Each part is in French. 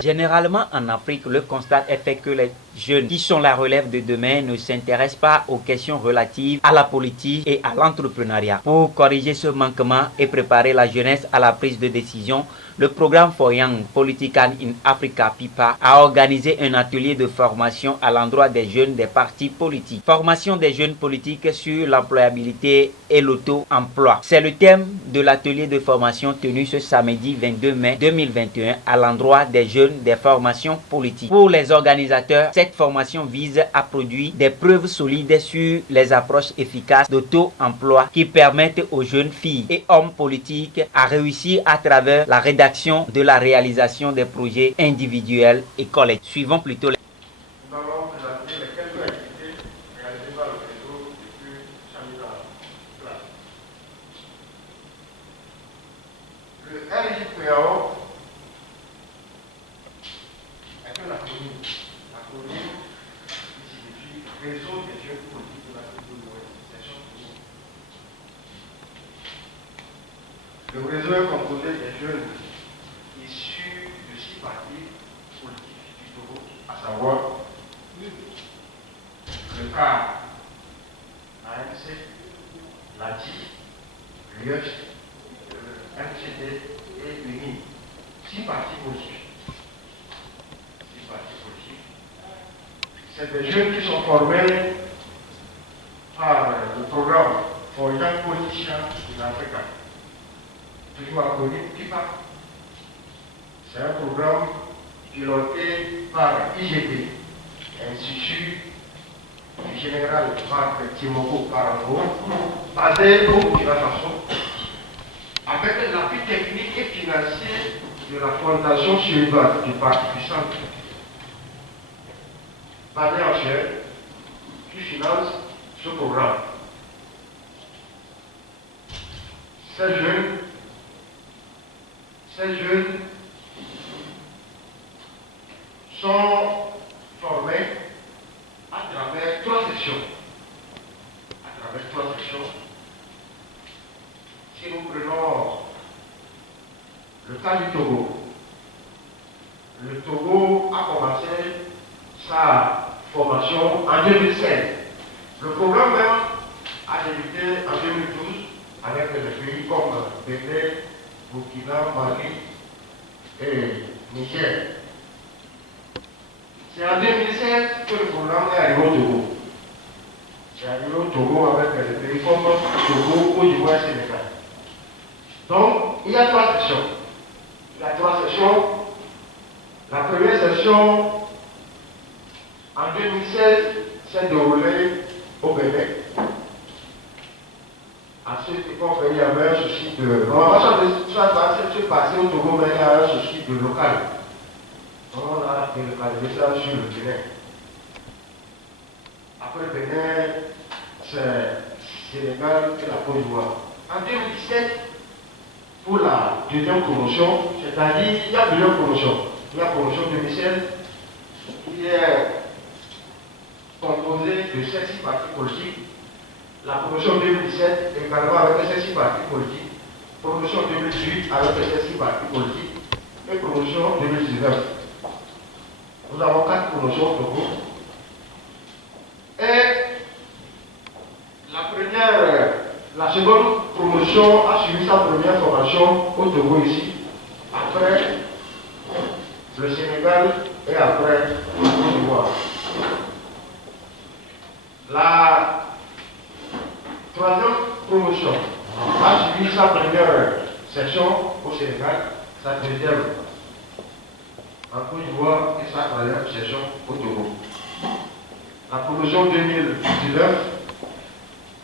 Généralement, en Afrique, le constat est fait que les jeunes qui sont la relève de demain ne s'intéressent pas aux questions relatives à la politique et à l'entrepreneuriat. Pour corriger ce manquement et préparer la jeunesse à la prise de décision, le programme For Young Politicians in Africa (PIPA) a organisé un atelier de formation à l'endroit des jeunes des partis politiques. Formation des jeunes politiques sur l'employabilité et l'auto-emploi. C'est le thème de l'atelier de formation tenu ce samedi 22 mai 2021 à l'endroit des jeunes des formations politiques. Pour les organisateurs, cette formation vise à produire des preuves solides sur les approches efficaces d'auto-emploi qui permettent aux jeunes filles et hommes politiques à réussir à travers la rédaction de la réalisation des projets individuels et collectifs. Suivons plutôt les... Nous allons présenter les quelques activités réalisées par le réseau depuis Chamida Classe. Le RJPAO est un acronyme. L'acronyme qui signifie Réseau des jeunes politiques de l'Afrique de l'Ouest, section commune. Le réseau est composé des jeunes issus de 6 partis politiques du Togo, à savoir le CAR, l'ANC, l'ADI, l'UF, le MCD et l'UNI. 6 partis politiques. 6 partis politiques. C'est des jeunes qui sont formés par le programme For Young Politicians in Africa, toujours appelé PIPA. C'est un programme piloté par IGP, Institut du général Marc Timoko Karango, basé au Burkina Faso, avec l'appui technique et financier de la Fondation suédoise du Parti du Centre, basé en Suède, qui finance ce programme. Ces jeunes sont formés à travers 3 sections. Si nous prenons le cas du Togo, le Togo a commencé sa formation en 2016. Le programme même a débuté en 2012 avec des pays comme Bénin, Burkina, Mali et Niger. C'est en 2016 que le programme est arrivé au Togo. C'est arrivé au Togo avec des pays comme Togo, Côte d'Ivoire et Sénégal. Donc, il y a 3 sections. La première session, en 2016, s'est déroulée au Bénin. Ensuite, il y avait un souci de... Normalement, ça s'est passé au Togo, mais il y a un souci de local. Donc, on a délocalisé ça sur le Bénin. Après le Bénin, c'est Sénégal et la Côte d'Ivoire. En 2017, pour la deuxième promotion, c'est-à-dire, il y a plusieurs promotions. Il y a la promotion 2016, qui est composée de 6 partis politiques. La promotion 2017, également avec ces 6 partis politiques. Promotion 2018, avec ces 6 partis politiques. Et promotion 2019. Nous avons 4 promotions au Togo. Et la seconde promotion a suivi sa première formation au Togo ici, après le Sénégal et après le Côte d'Ivoire. La troisième promotion a suivi sa première session au Sénégal, sa deuxième en Côte d'Ivoire et sa troisième session au Togo. La promotion 2019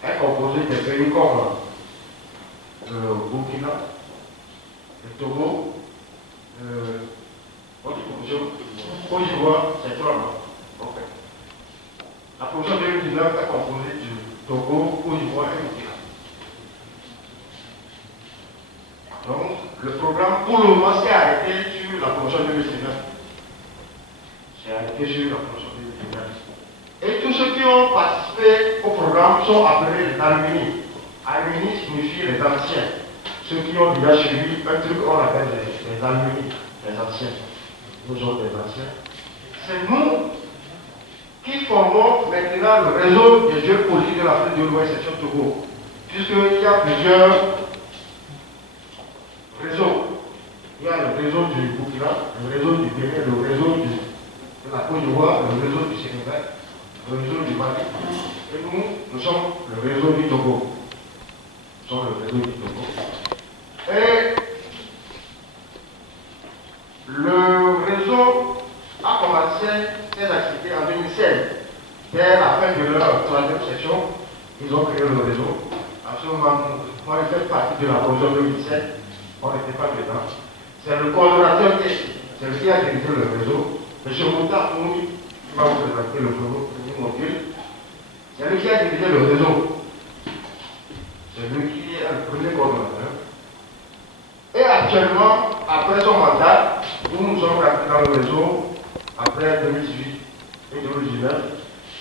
est composée des pays comme le Burkina, le Togo, Côte d'Ivoire, c'est 3 mois. Okay. La promotion 2019 est composée du Togo, Côte d'Ivoire et Burkina. Donc, le programme pour le moment s'est arrêté sur la promotion 2019. J'ai arrêté sur la promotion des journalistes. Et tous ceux qui ont participé au programme sont appelés les alumni. Alumni signifie les anciens. Ceux qui ont déjà suivi un truc, on appelle les alumni, les anciens. Nous sommes les anciens. C'est nous qui formons maintenant le réseau des jeunes politiques de l'Afrique de l'Ouest section Togo. Puisqu'il y a plusieurs réseaux. Il y a le réseau du Burkina, le réseau du Bénin, le réseau de la Côte d'Ivoire, le réseau du Sénégal, le réseau du Mali. Et nous sommes le réseau du Togo. Nous sommes le réseau du Togo. Et le réseau a commencé ses activités en 2016. Dès la fin de leur troisième session, ils ont créé le réseau. À ce moment, moi, je fais partie de la promotion 2017. On n'était pas dedans. C'est le coordonnateur qui a dirigé le réseau. M. Mouta Mouni, qui va vous présenter le premier module. C'est lui qui a dirigé le réseau. C'est lui qui est le premier coordonnateur. Et actuellement, après son mandat, nous sommes rentrés dans le réseau après 2018 et 2019.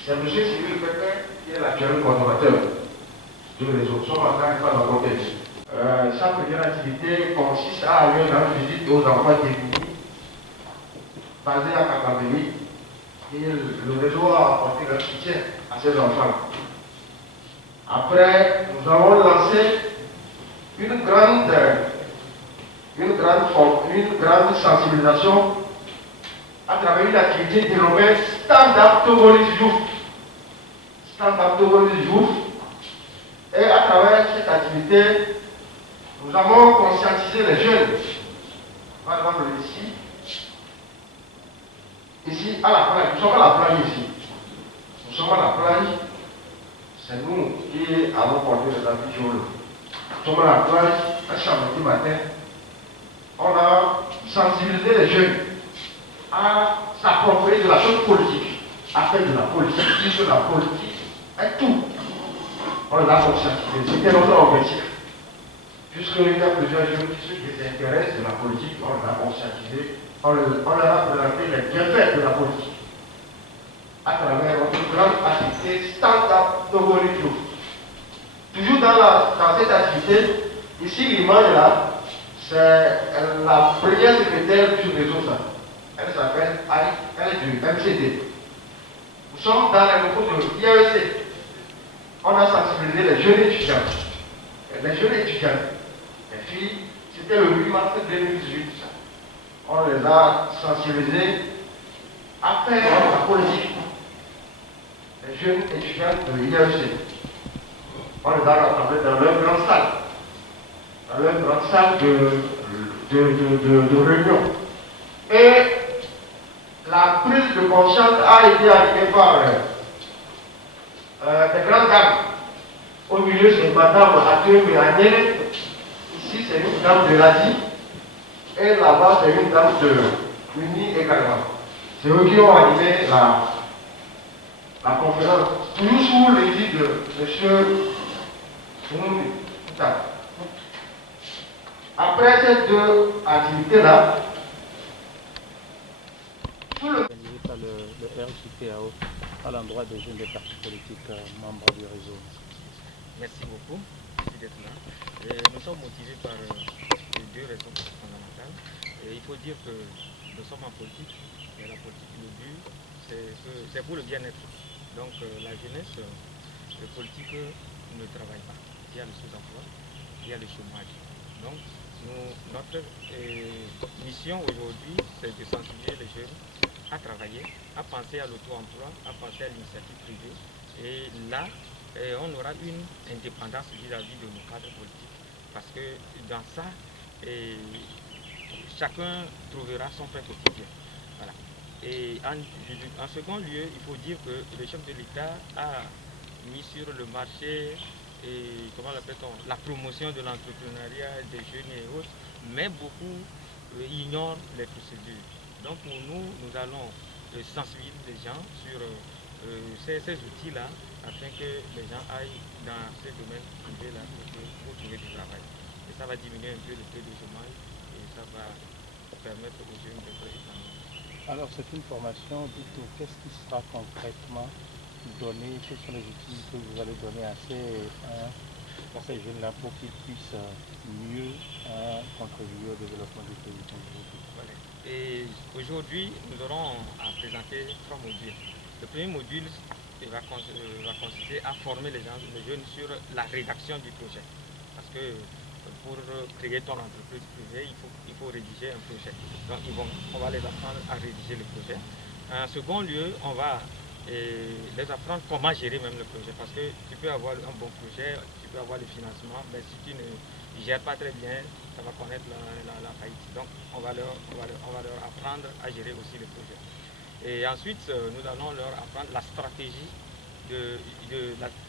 C'est M. Cyril Pépin qui est l'actuel coordonnateur du réseau. Son mandat n'est pas encore terminé. Sa première activité consiste à aller rendre visite aux enfants démunis basés à Kakabéli. Et le réseau a apporté leur soutien à ces enfants. Après, nous avons lancé une grande sensibilisation à travers une activité dénommée Stand-up Togolese Youth. Stand-up Togolese Youth. Et à travers cette activité, nous avons conscientisé les jeunes. Par exemple ici à la plage, nous sommes à la plage ici. Nous sommes à la plage, c'est nous qui avons porté les habits jaunes. Nous sommes à la plage, un samedi matin. On a sensibilisé les jeunes à s'approprier de la chose politique, à faire de la politique, puisque la politique est tout. On les a conscientisés. C'était notre objectif. Puisqu'il y a plusieurs jeunes qui se désintéressent de la politique, on les a conscientisés, on leur a présenté les bienfaits de la politique. À travers notre grande activité Stand-up Togolese Youth. Toujours dans cette activité, ici l'image là, c'est la première secrétaire du réseau ça. Elle s'appelle Ali, elle est du MCD. Nous sommes dans les locaux de l'IEC. On a sensibilisé les jeunes étudiants. Les jeunes étudiants, les filles, c'était le 8 mars 2018. On les a sensibilisés à faire la politique. Les jeunes étudiants de l'IEC. On les a rassemblés dans leur grande salle. Dans leur grande salle de réunion. Et la prise de conscience a été arrivée par des grandes dames. Au milieu, c'est Madame Athieu Méaniel. Ici, c'est une dame de l'Asie. Et là-bas, c'est une dame de l'Uni également. C'est eux qui ont animé la conférence. Toujours sous l'égide de M. Moumouni. Après ces deux activités-là, le RJPAO à l'endroit des jeunes des partis politiques membres du réseau. Merci beaucoup d'être là. Nous sommes motivés par deux raisons fondamentales. Il faut dire que nous sommes en politique, et la politique, le but, c'est pour le bien-être. Donc la jeunesse politique ne travaille pas. Il y a le sous-emploi, il y a le chômage. Donc notre mission aujourd'hui, c'est de sensibiliser les jeunes à travailler, à penser à l'auto-emploi, à penser à l'initiative privée. Et là, on aura une indépendance vis-à-vis de nos cadres politiques. Parce que dans ça, chacun trouvera son pain quotidien. Voilà. Et en second lieu, il faut dire que le chef de l'État a mis sur le marché, comment l'appelle-t-on, la promotion de l'entrepreneuriat des jeunes et autres, mais beaucoup ignorent les procédures. Donc pour nous, nous allons sensibiliser les gens sur ces outils-là, afin que les gens aillent dans ces domaines privés-là pour trouver du travail. Et ça va diminuer un peu le taux de chômage et ça va permettre aux jeunes d'être épanouis. Alors c'est une formation, dites-nous, qu'est-ce qui sera concrètement donné, quels sont les outils que vous allez donner à ces jeunes-là pour qu'ils puissent mieux contribuer au développement du pays. Voilà. Et aujourd'hui, nous aurons à présenter 3 modules. Le premier module va consister à former les jeunes sur la rédaction du projet. Parce que pour créer ton entreprise privée, il faut rédiger un projet. Donc on va les apprendre à rédiger le projet. En second lieu, on va les apprendre comment gérer même le projet. Parce que tu peux avoir un bon projet, tu peux avoir le financement, mais si tu ne gères pas très bien, ça va connaître la faillite. Donc on va leur apprendre à gérer aussi le projet. Et ensuite, nous allons leur apprendre la stratégie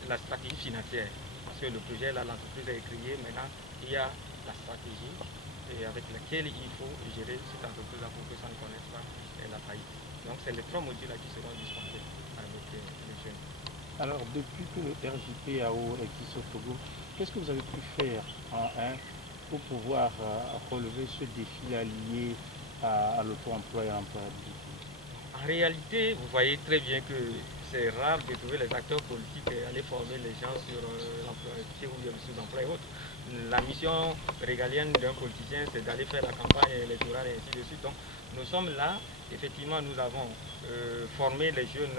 la stratégie financière. Parce que le projet, l'entreprise est créée, maintenant il y a la stratégie avec laquelle il faut gérer cette entreprise-là pour que ça ne connaisse pas la faillite. Donc c'est les 3 modules qui seront dispensés avec les jeunes. Alors depuis que le RJPAO existe au Togo, qu'est-ce que vous avez pu faire pour pouvoir relever ce défi lié à l'auto-emploi et à l'employabilité? En réalité, vous voyez très bien que c'est rare de trouver les acteurs politiques et aller former les gens sur l'employabilité ou bien sur l'emploi et autres. La mission régalienne d'un politicien, c'est d'aller faire la campagne électorale et ainsi de suite. Donc, nous sommes là. Effectivement, nous avons formé les jeunes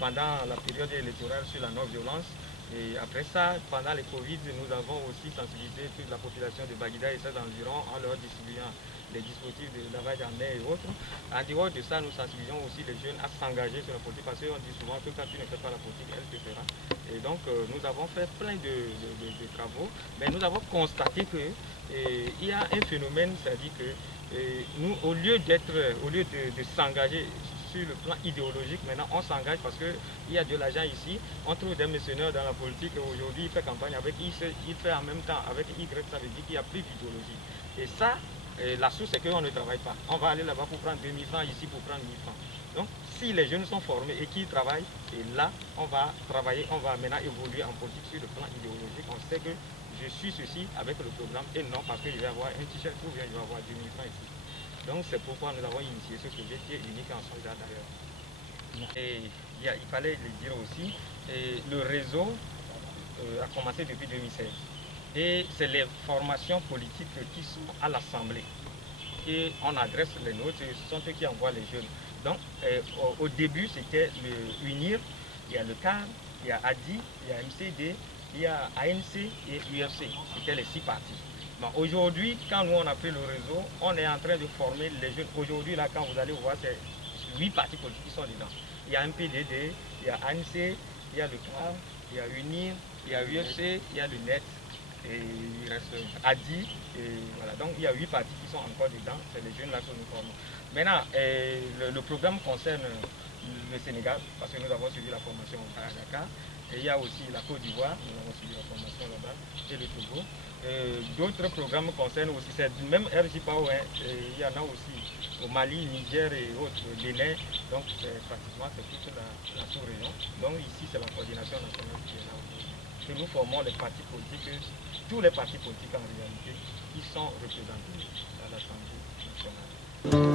pendant la période électorale sur la non-violence. Et après ça, pendant les Covid, nous avons aussi sensibilisé toute la population de Baguida et ses environs en leur distribuant les dispositifs de lavage en mer et autres. En dehors de ça, nous sensibilisons aussi les jeunes à s'engager sur la politique parce qu'on dit souvent que quand tu ne fais pas la politique, elle te fera. Et donc, nous avons fait plein de travaux, mais nous avons constaté qu'il y a un phénomène, c'est-à-dire que nous, au lieu de s'engager sur le plan idéologique, maintenant on s'engage parce qu'il y a de l'argent ici, on trouve des mercenaires dans la politique et aujourd'hui il fait campagne avec X, il fait en même temps avec Y, ça veut dire qu'il n'y a plus d'idéologie. Et ça, la source c'est qu'on ne travaille pas. On va aller là-bas pour prendre 2000 francs, ici pour prendre 1000 francs. Donc si les jeunes sont formés et qu'ils travaillent, et là on va travailler, on va maintenant évoluer en politique sur le plan idéologique. On sait que je suis ceci avec le programme et non parce que je vais avoir un t-shirt ou bien je vais avoir 2000 francs ici. Donc c'est pourquoi nous avons initié ce projet qui est unique en son genre d'ailleurs. Et il fallait le dire aussi, le réseau a commencé depuis 2016. Et c'est les formations politiques qui sont à l'Assemblée. Et on adresse les nôtres, ce sont eux qui envoient les jeunes. Donc au début c'était le UNIR, il y a le CAR, il y a ADI, il y a MCD, il y a ANC et UFC. C'était les 6 partis. Bon, aujourd'hui, quand nous on a pris le réseau, on est en train de former les jeunes. Aujourd'hui, là, quand vous allez voir, c'est 8 partis politiques qui sont dedans. Il y a un PDD, il y a ANC, il y a le CAR, il y a UNIR, il y a UFC, il y a le NET, et il reste ADI, et voilà. Donc il y a 8 partis qui sont encore dedans, c'est les jeunes là que nous formons. Maintenant, le programme concerne le Sénégal, parce que nous avons suivi la formation à Dakar. Et il y a aussi la Côte d'Ivoire, nous avons suivi la formation là-bas, et le Togo. D'autres programmes concernent aussi, c'est même RJPAO, il y en a aussi au Mali, Niger et autres, Bénin. Donc pratiquement c'est toute la sous-région. Donc ici c'est la coordination nationale qui est là aujourd'hui. Que nous formons les partis politiques, tous les partis politiques en réalité, qui sont représentés à l'Assemblée nationale.